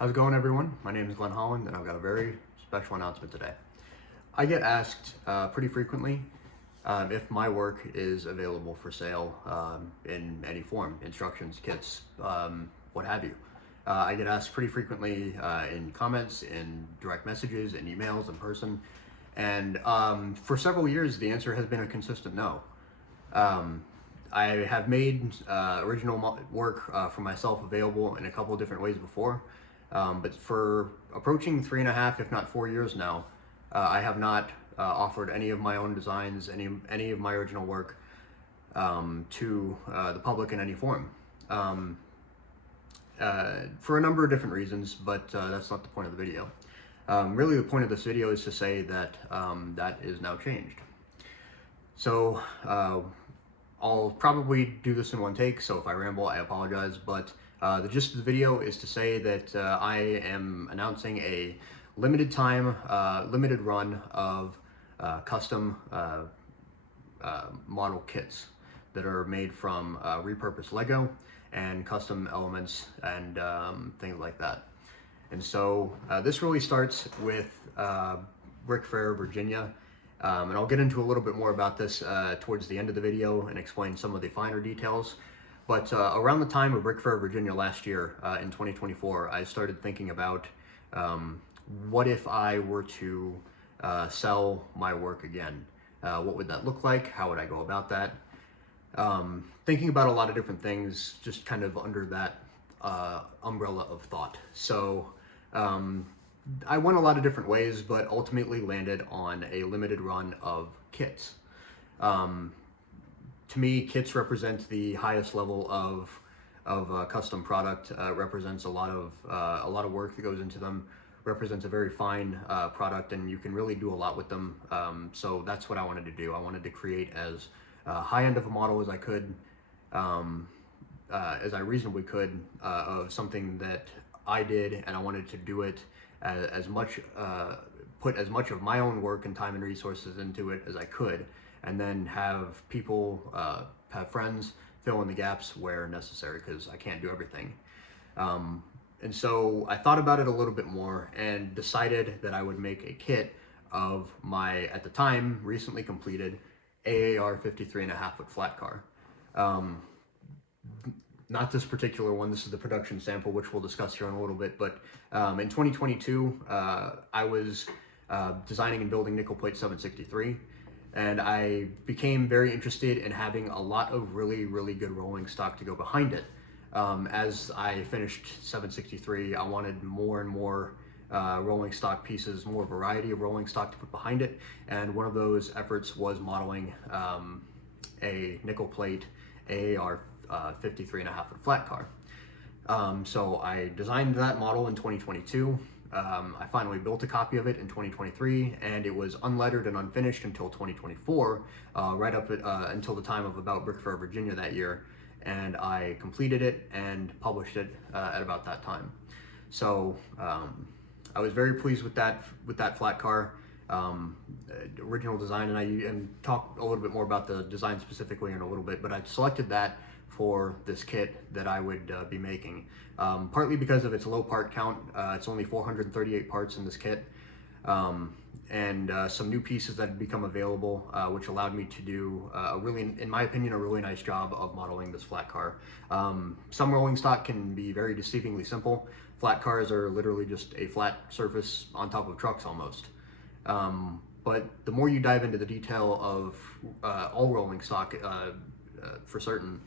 How's it going, everyone? My name is Glenn Holland, and I've got a very special announcement today. I get asked pretty frequently if my work is available for sale in any form, instructions, kits, what have you. I get asked pretty frequently in comments, in direct messages, in emails, in person, and for several years the answer has been a consistent no. I have made original work for myself available in a couple of different ways before. But for approaching 3.5, if not 4 years now, I have not offered any of my own designs, any of my original work to the public in any form. For a number of different reasons, but that's not the point of the video. Really, the point of this video is to say that that is now changed. So I'll probably do this in one take, so if I ramble, I apologize, but the gist of the video is to say that I am announcing a limited time, limited run of custom model kits that are made from repurposed Lego and custom elements and things like that. And so this really starts with Brick Fair, Virginia. And I'll get into a little bit more about this towards the end of the video and explain some of the finer details. But around the time of Brick Fair, Virginia last year, in 2024, I started thinking about what if I were to sell my work again? What would that look like? How would I go about that? Thinking about a lot of different things, just kind of under that umbrella of thought. So I went a lot of different ways, but ultimately landed on a limited run of kits. To me, kits represent the highest level of custom product. Represents a lot of work that goes into them. Represents a very fine product, and you can really do a lot with them. So that's what I wanted to do. I wanted to create as high end of a model as I could, as I reasonably could, of something that I did, and I wanted to do it as much, put as much of my own work and time and resources into it as I could, and then have people, have friends fill in the gaps where necessary, because I can't do everything. And so I thought about it a little bit more and decided that I would make a kit of my, at the time, recently completed AAR 53.5-foot flat car. Not this particular one, this is the production sample, which we'll discuss here in a little bit, but in 2022, I was designing and building nickel plate 763, and I became very interested in having a lot of really, really good rolling stock to go behind it. As I finished 763, I wanted more and more rolling stock pieces, more variety of rolling stock to put behind it, and one of those efforts was modeling a nickel plate AAR 53.5-foot flat car. So I designed that model in 2022. I finally built a copy of it in 2023, and it was unlettered and unfinished until 2024, right up until the time of about Brick Fair, Virginia that year, and I completed it and published it at about that time. So I was very pleased with that flat car. Original design, and I talk a little bit more about the design specifically in a little bit, but I selected that for this kit that I would be making, partly because of its low part count. It's only 438 parts in this kit, and some new pieces that had become available, which allowed me to do a really, in my opinion, a really nice job of modeling this flat car. Some rolling stock can be very deceivingly simple. Flat cars are literally just a flat surface on top of trucks almost. But the more you dive into the detail of all rolling stock, for certain,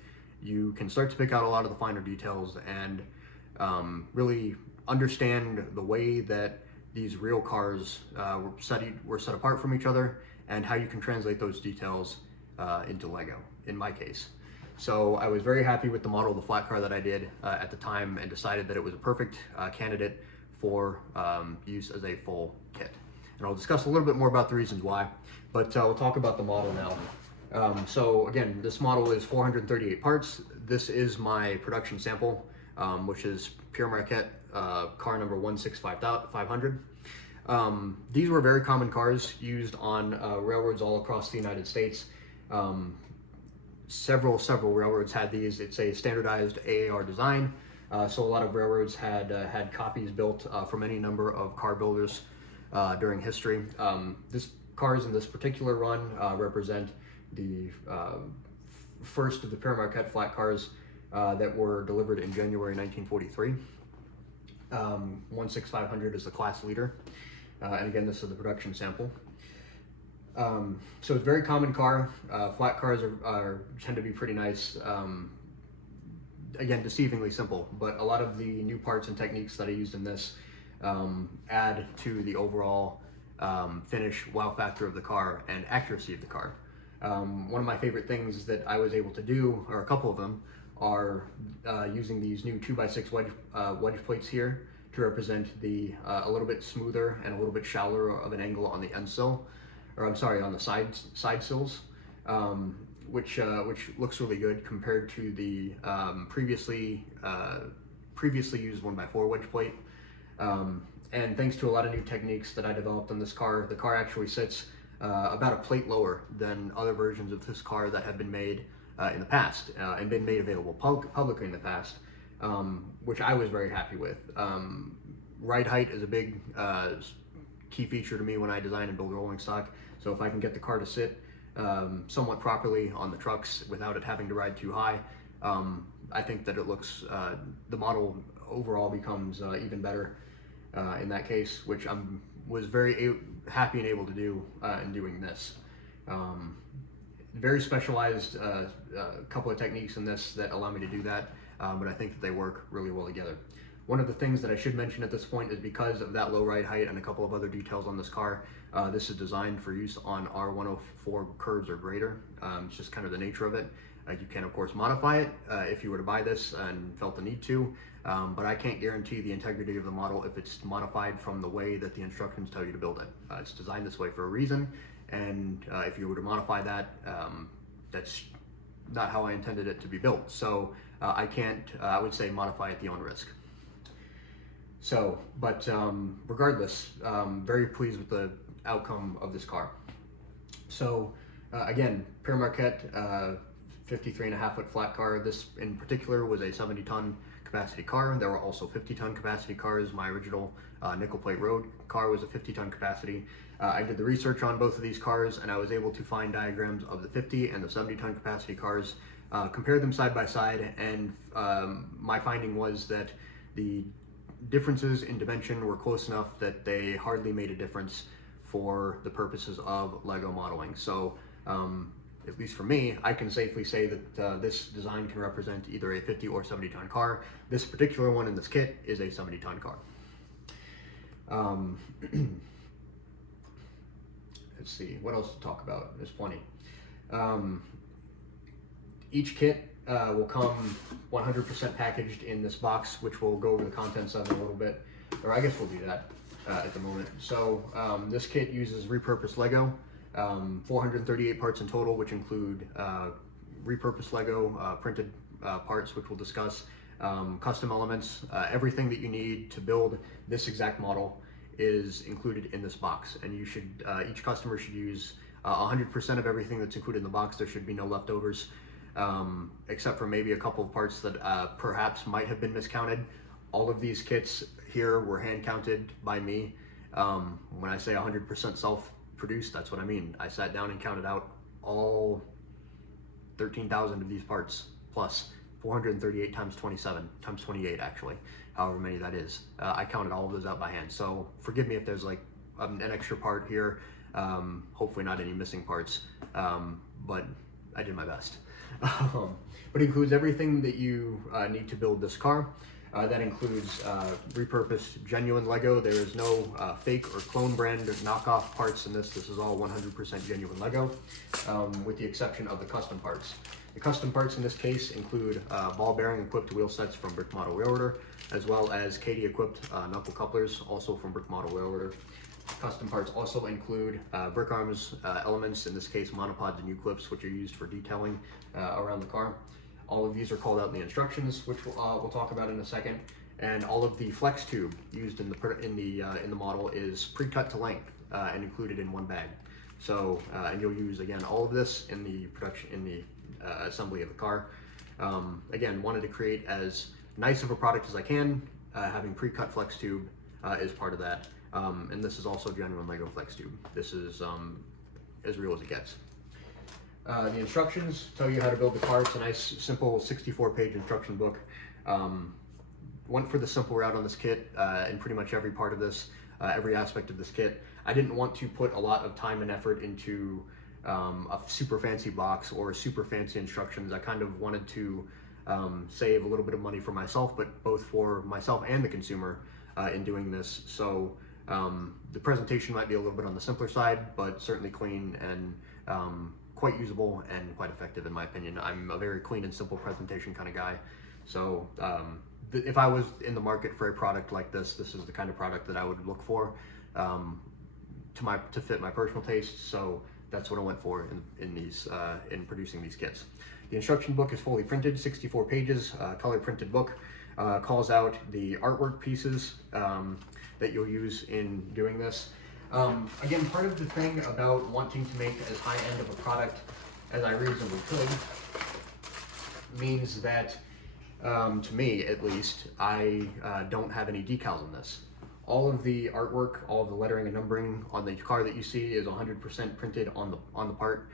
you can start to pick out a lot of the finer details and really understand the way that these real cars were set apart from each other, and how you can translate those details into Lego, in my case. So I was very happy with the model of the flat car that I did at the time, and decided that it was a perfect candidate for use as a full kit. And I'll discuss a little bit more about the reasons why, but we'll talk about the model now. So again, this model is 438 parts. This is my production sample, which is Pure Marquette car number 16500. These were very common cars used on railroads all across the United States. Several railroads had these. It's a standardized AAR design. So a lot of railroads had copies built from any number of car builders during history. This cars in this particular run represent the first of the Père Marquette flat cars that were delivered in January 1943. 16500 is the class leader, and again, this is the production sample. So it's a very common car. Flat cars tend to be pretty nice. Again, deceivingly simple, but a lot of the new parts and techniques that I used in this add to the overall finish, wow factor of the car and accuracy of the car. One of my favorite things that I was able to do, or a couple of them, are using these new 2x6 wedge plates here to represent the a little bit smoother and a little bit shallower of an angle on the end sill, or I'm sorry, on the side sills, which looks really good compared to the previously used 1x4 wedge plate. And thanks to a lot of new techniques that I developed on this car, the car actually sits about a plate lower than other versions of this car that have been made in the past and been made available publicly in the past, which I was very happy with. Ride height is a big key feature to me when I design and build rolling stock. So if I can get the car to sit somewhat properly on the trucks without it having to ride too high, I think that it looks, the model overall becomes even better in that case, which I was very happy and able to do in doing this. Very specialized couple of techniques in this that allow me to do that, but I think that they work really well together. One of the things that I should mention at this point is because of that low ride height and a couple of other details on this car, this is designed for use on R104 curves or greater. It's just kind of the nature of it. You can of course modify it if you were to buy this and felt the need to, but I can't guarantee the integrity of the model if it's modified from the way that the instructions tell you to build it. It's designed this way for a reason, and if you were to modify that, that's not how I intended it to be built. So I can't, I would say, modify at the own risk. So, but regardless, very pleased with the outcome of this car. So again, Père Marquette, 53.5 foot flat car. This in particular was a 70-ton capacity car. There were also 50-ton capacity cars. My original nickel plate road car was a 50-ton capacity. I did the research on both of these cars, and I was able to find diagrams of the 50 and the 70-ton capacity cars, compare them side by side, and my finding was that the differences in dimension were close enough that they hardly made a difference for the purposes of Lego modeling. So at least for me, I can safely say that this design can represent either a 50 or 70-ton car. This particular one in this kit is a 70-ton car. Let's see, what else to talk about? There's plenty. Each kit will come 100% packaged in this box, which we'll go over the contents of in a little bit, or I guess we'll do that at the moment. So this kit uses repurposed Lego, 438 parts in total, which include repurposed Lego, printed parts, which we'll discuss, custom elements. Everything that you need to build this exact model is included in this box, and you should, each customer should use 100% of everything that's included in the box. There should be no leftovers, except for maybe a couple of parts that perhaps might have been miscounted. All of these kits here were hand counted by me. When I say 100% self-produced, that's what I mean. I sat down and counted out all 13,000 of these parts, plus 438 times 27, times 28 actually, however many that is. I counted all of those out by hand, so forgive me if there's like an extra part here. Hopefully not any missing parts, but I did my best. But it includes everything that you need to build this car. That includes repurposed genuine Lego. There is no fake or clone brand or knockoff parts in this. This is all 100% genuine Lego, with the exception of the custom parts. The custom parts in this case include ball bearing equipped wheel sets from Brick Model Railroader, as well as Katie equipped knuckle couplers, also from Brick Model Railroader. Custom parts also include brick arms elements, in this case monopods and U-clips, which are used for detailing around the car. All of these are called out in the instructions, which we'll talk about in a second. And all of the flex tube used in the model is pre-cut to length and included in one bag. So and you'll use again all of this in the assembly of the car. Again, wanted to create as nice of a product as I can. Having pre-cut flex tube is part of that. And this is also genuine Lego flex tube. This is as real as it gets. The instructions tell you how to build the car. It's a nice, simple 64-page instruction book. Went for the simple route on this kit in pretty much every part of this, every aspect of this kit. I didn't want to put a lot of time and effort into a super fancy box or super fancy instructions. I kind of wanted to save a little bit of money for myself, but both for myself and the consumer in doing this. So the presentation might be a little bit on the simpler side, but certainly clean and quite usable and quite effective in my opinion. I'm a very clean and simple presentation kind of guy. So if I was in the market for a product like this, this is the kind of product that I would look for to fit my personal taste. So that's what I went for in producing these kits. The instruction book is fully printed, 64 pages, color printed book. Calls out the artwork pieces that you'll use in doing this. Again, part of the thing about wanting to make as high end of a product as I reasonably could means that, to me at least, I don't have any decals on this. All of the artwork, all of the lettering and numbering on the car that you see is 100% printed on the part.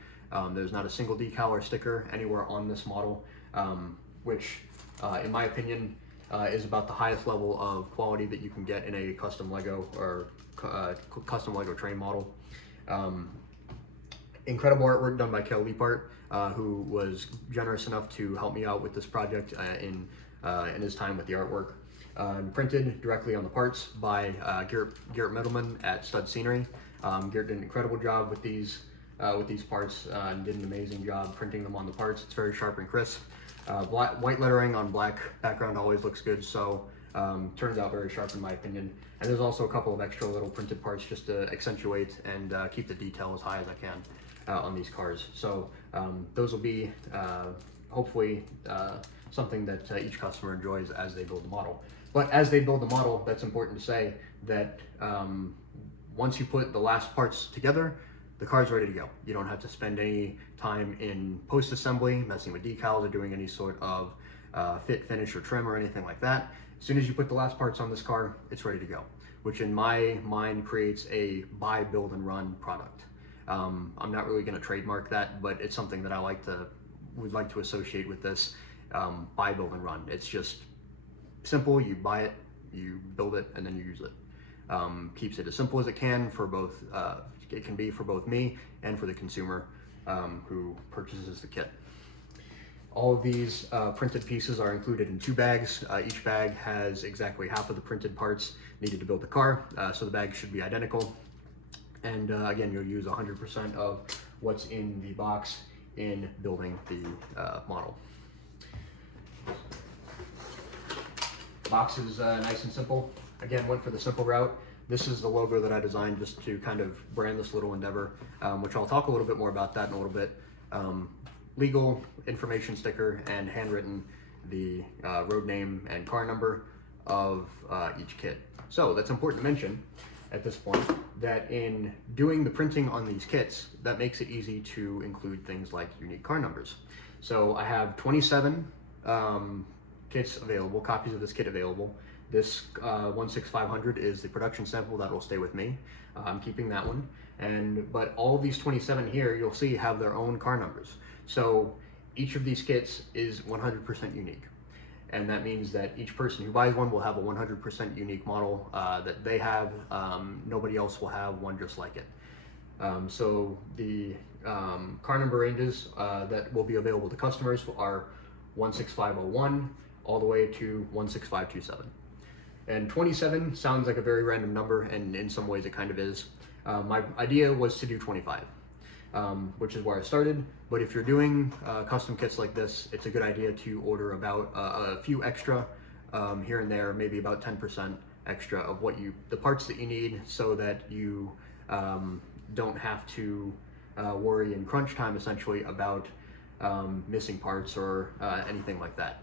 There's not a single decal or sticker anywhere on this model, which in my opinion is about the highest level of quality that you can get in a custom Lego or custom Lego train model. Incredible artwork done by Kel Liepart, who was generous enough to help me out with this project in his time with the artwork. Printed directly on the parts by Garrett Middleman at Stud Scenery. Garrett did an incredible job with these parts and did an amazing job printing them on the parts. It's very sharp and crisp. White lettering on black background always looks good, so turns out very sharp in my opinion. And there's also a couple of extra little printed parts just to accentuate and keep the detail as high as I can on these cars. So those will be hopefully something that each customer enjoys as they build the model. But as they build the model, that's important to say that once you put the last parts together, the car's ready to go. You don't have to spend any time in post-assembly, messing with decals or doing any sort of fit, finish, or trim or anything like that. As soon as you put the last parts on this car, it's ready to go, which in my mind creates a buy, build, and run product. I'm not really gonna trademark that, but it's something that I would like to associate with this buy, build, and run. It's just simple. You buy it, you build it, and then you use it. Keeps it as simple as it can for both, it can be for both me and for the consumer who purchases the kit. All of these printed pieces are included in 2 bags. Each bag has exactly half of the printed parts needed to build the car, so the bags should be identical. And again, you'll use 100% of what's in the box in building the model. Box is nice and simple. Again, went for the simple route. This is the logo that I designed just to kind of brand this little endeavor, which I'll talk a little bit more about that in a little bit. Legal information sticker and handwritten the road name and car number of each kit. So that's important to mention at this point, that in doing the printing on these kits, that makes it easy to include things like unique car numbers. So I have 27 kits available, copies of this kit available. This 16500 is the production sample that will stay with me. I'm keeping that one. But all of these 27 here, you'll see, have their own car numbers. So each of these kits is 100% unique. And that means that each person who buys one will have a 100% unique model that they have. Nobody else will have one just like it. So the car number ranges that will be available to customers are 16501 all the way to 16527. And 27 sounds like a very random number, and in some ways it kind of is. My idea was to do 25, which is where I started. But if you're doing custom kits like this, it's a good idea to order about a few extra here and there, maybe about 10% extra of the parts that you need, so that you don't have to worry in crunch time essentially about missing parts or anything like that.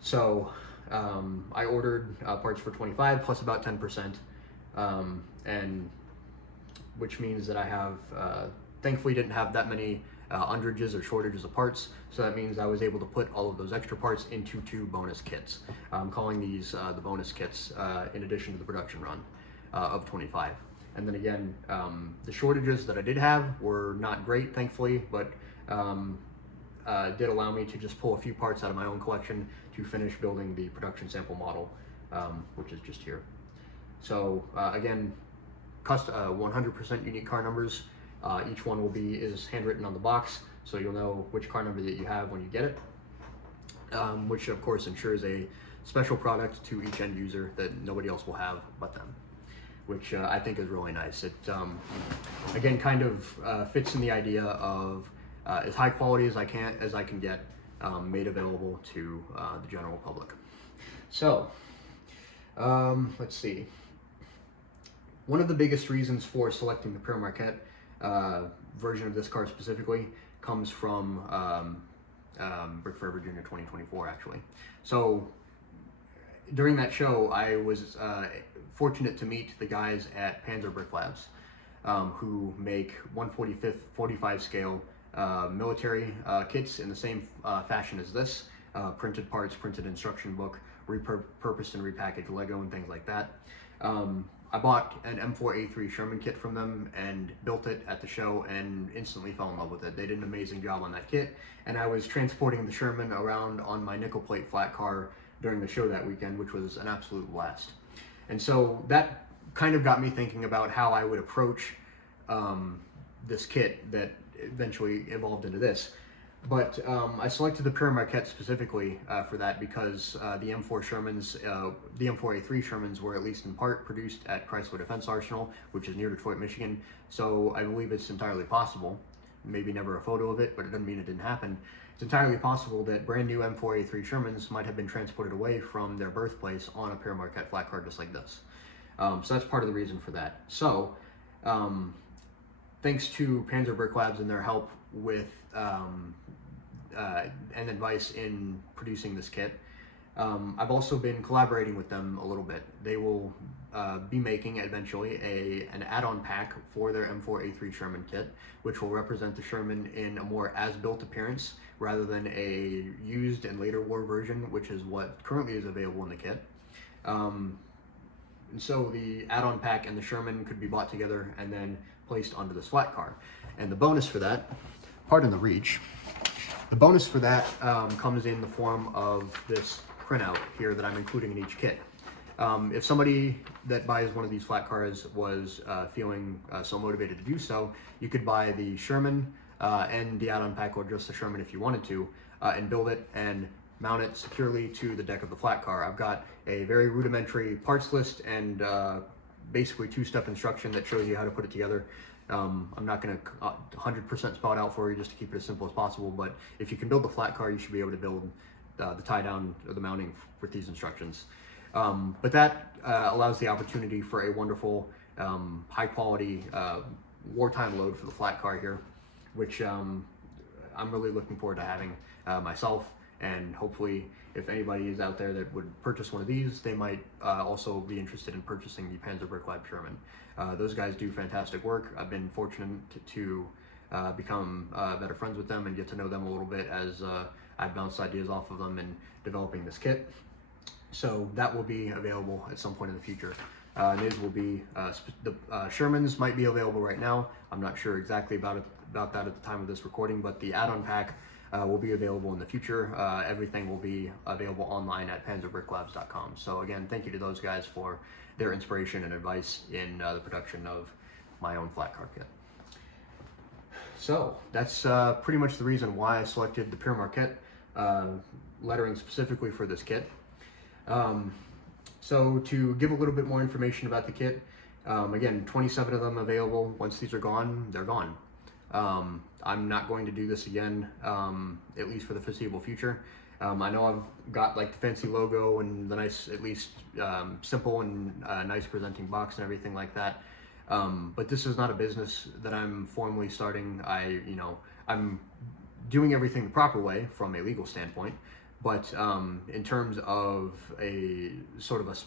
So I ordered parts for 25 plus about 10%, and which means that I have, thankfully didn't have that many underages or shortages of parts. So that means I was able to put all of those extra parts into 2 bonus kits. I'm calling these the bonus kits in addition to the production run of 25. And then again, the shortages that I did have were not great, thankfully, but did allow me to just pull a few parts out of my own collection to finish building the production sample model, which is just here. So again, 100% unique car numbers. Each one is handwritten on the box, so you'll know which car number that you have when you get it, which of course ensures a special product to each end user that nobody else will have but them, which I think is really nice. It again kind of fits in the idea of as high quality as I can get made available to the general public. So let's see. One of the biggest reasons for selecting the Pure Marquette version of this car specifically comes from Brick Forever Junior 2024, actually. So during that show, I was fortunate to meet the guys at Panzer Bricklabs, who make 1/45 scale military kits in the same fashion as this, printed parts, printed instruction book, repurposed and repackaged Lego and things like that. I bought an M4A3 Sherman kit from them and built it at the show and instantly fell in love with it. They did an amazing job on that kit, and I was transporting the Sherman around on my nickel plate flat car during the show that weekend, which was an absolute blast. And so that kind of got me thinking about how I would approach this kit that eventually evolved into this. But I selected the Pure Marquette specifically for that because the M4 Shermans, the M4A3 Shermans were at least in part produced at Chrysler Defense Arsenal, which is near Detroit, Michigan. So I believe it's entirely possible, maybe never a photo of it, but it doesn't mean it didn't happen. It's entirely possible that brand new M4A3 Shermans might have been transported away from their birthplace on a Pure Marquette flat car just like this. So that's part of the reason for that. So thanks to Panzer Bricklabs and their help with and advice in producing this kit, I've also been collaborating with them a little bit. They will be making eventually an add-on pack for their M4A3 Sherman kit, which will represent the Sherman in a more as-built appearance rather than a used and later war version, which is what currently is available in the kit. And so the add-on pack and the Sherman could be bought together and then placed onto this flat car. And the bonus for that, pardon the reach, the bonus for that comes in the form of this printout here that I'm including in each kit. If somebody that buys one of these flat cars was feeling so motivated to do so, you could buy the Sherman and the add-on pack, or just the Sherman if you wanted to, and build it and mount it securely to the deck of the flat car. I've got a very rudimentary parts list and basically 2-step instruction that shows you how to put it together. I'm not going to 100% spell it out for you just to keep it as simple as possible, but if you can build the flat car, you should be able to build the tie down or the mounting with these instructions. But that allows the opportunity for a wonderful, high quality wartime load for the flat car here, which I'm really looking forward to having myself. And hopefully, if anybody is out there that would purchase one of these, they might also be interested in purchasing the Panzer Bricklabs Sherman. Those guys do fantastic work. I've been fortunate to become better friends with them and get to know them a little bit as I've bounced ideas off of them in developing this kit. So that will be available at some point in the future. These will be, the Shermans might be available right now. I'm not sure exactly about that at the time of this recording, but the add-on pack will be available in the future. Everything will be available online at panzerbricklabs.com. So again, thank you to those guys for their inspiration and advice in the production of my own flat car kit. So that's pretty much the reason why I selected the Pure Marquette lettering specifically for this kit. So to give a little bit more information about the kit, again, 27 of them available. Once these are gone, they're gone. I'm not going to do this again, at least for the foreseeable future. I know I've got like the fancy logo and the nice, at least simple and nice presenting box and everything like that. But this is not a business that I'm formally starting. I'm doing everything the proper way from a legal standpoint. But in terms of a sort of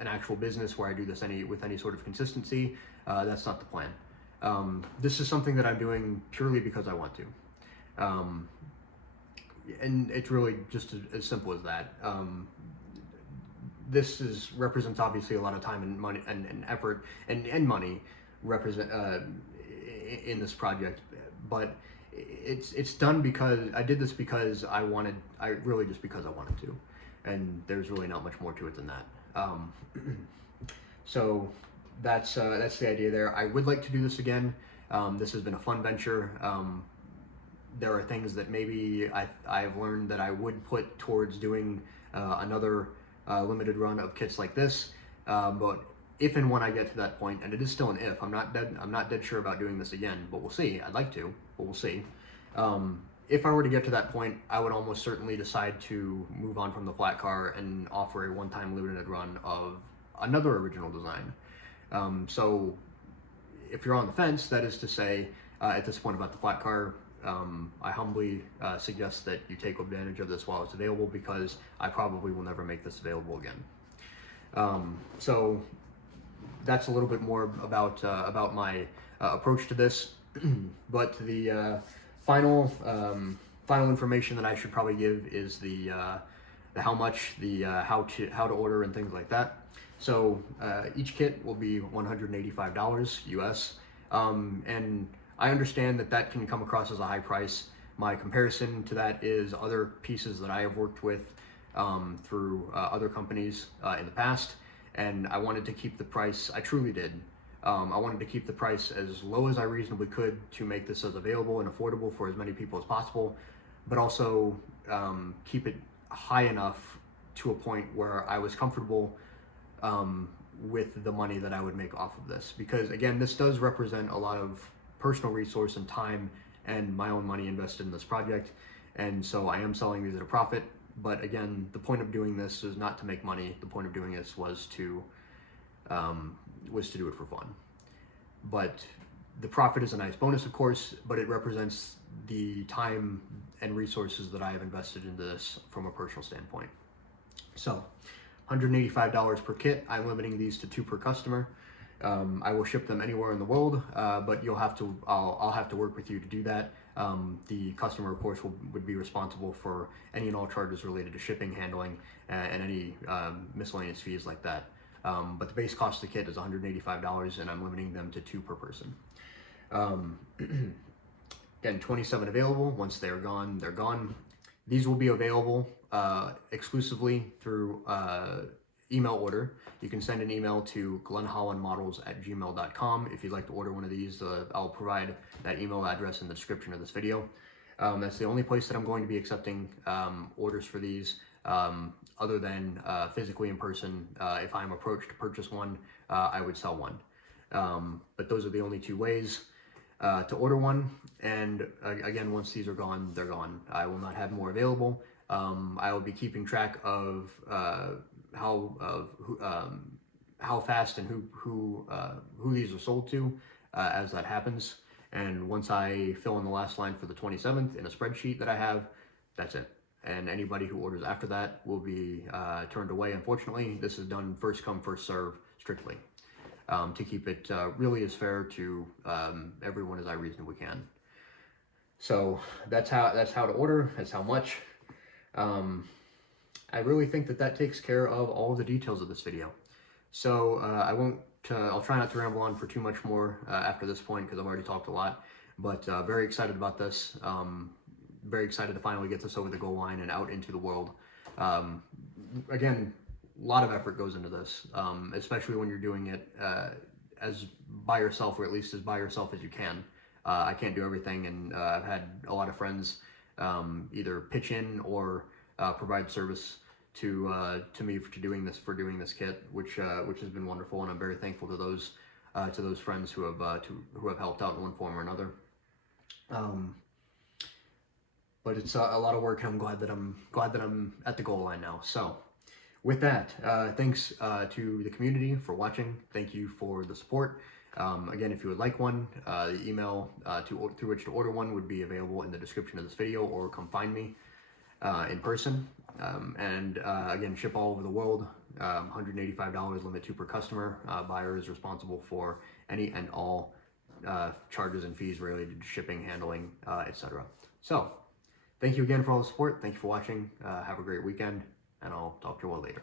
an actual business where I do this with any sort of consistency, that's not the plan. This is something that I'm doing purely because I want to. And it's really just as simple as that. Represents obviously a lot of time and money and effort and money in this project, but it's done because I did this because I really just because I wanted to, and there's really not much more to it than that. So that's the idea there. I would like to do this again. This has been a fun venture. There are things that maybe I've learned that I would put towards doing another limited run of kits like this, but if and when I get to that point, and it is still an if, I'm not dead sure about doing this again, but we'll see. I'd like to, but we'll see. If I were to get to that point, I would almost certainly decide to move on from the flat car and offer a one-time limited run of another original design. So if you're on the fence, that is to say, at this point about the flat car, I humbly suggest that you take advantage of this while it's available, because I probably will never make this available again. So that's a little bit more about my approach to this. But the final information that I should probably give is the how much, how to order and things like that. So each kit will be $185 US, and I understand that can come across as a high price. My comparison to that is other pieces that I have worked with through other companies in the past, and I wanted to keep the price, I truly did. I wanted to keep the price as low as I reasonably could to make this as available and affordable for as many people as possible, but also keep it high enough to a point where I was comfortable with the money that I would make off of this. Because again, this does represent a lot of personal resource and time and my own money invested in this project, and so I am selling these at a profit. But again, the point of doing this is not to make money. The point of doing this was to do it for fun. But the profit is a nice bonus, of course, but it represents the time and resources that I have invested into this from a personal standpoint. So $185 per kit. I'm limiting these to 2 per customer. I will ship them anywhere in the world, but I'll have to work with you to do that. The customer, of course, would be responsible for any and all charges related to shipping, handling, and any miscellaneous fees like that. But the base cost of the kit is $185, and I'm limiting them to 2 per person. Again, 27 available. Once they're gone, they're gone. These will be available exclusively through email order. You can send an email to glennhollandmodels@gmail.com if you'd like to order one of these. I'll provide that email address in the description of this video. That's the only place that I'm going to be accepting orders for these, other than physically in person. If I'm approached to purchase one, I would sell one. But those are the only 2 ways to order one. And again, once these are gone, they're gone. I will not have more available. I will be keeping track of how fast and who these are sold to as that happens. And once I fill in the last line for the 27th in a spreadsheet that I have, that's it. And anybody who orders after that will be turned away. Unfortunately, this is done first come, first serve strictly, to keep it really as fair to everyone as I reasonably can. So that's how to order. That's how much. I really think that takes care of all of the details of this video. So I'll try not to ramble on for too much more after this point, because I've already talked a lot. But very excited about this. Very excited to finally get this over the goal line and out into the world. Again, a lot of effort goes into this, especially when you're doing it as by yourself, or at least as by yourself as you can. I can't do everything, and I've had a lot of friends either pitch in or provide service to me for doing this kit, which has been wonderful, and I'm very thankful to those friends who have helped out in one form or another. But it's a lot of work, and I'm glad that I'm at the goal line now. So with that, thanks to the community for watching. Thank you for the support. Again, if you would like one, the email through which to order one would be available in the description of this video, or come find me in person. And again, ship all over the world. $185, limit 2 per customer. Buyer is responsible for any and all charges and fees related to shipping, handling, etc. So, thank you again for all the support. Thank you for watching. Have a great weekend, and I'll talk to you all later.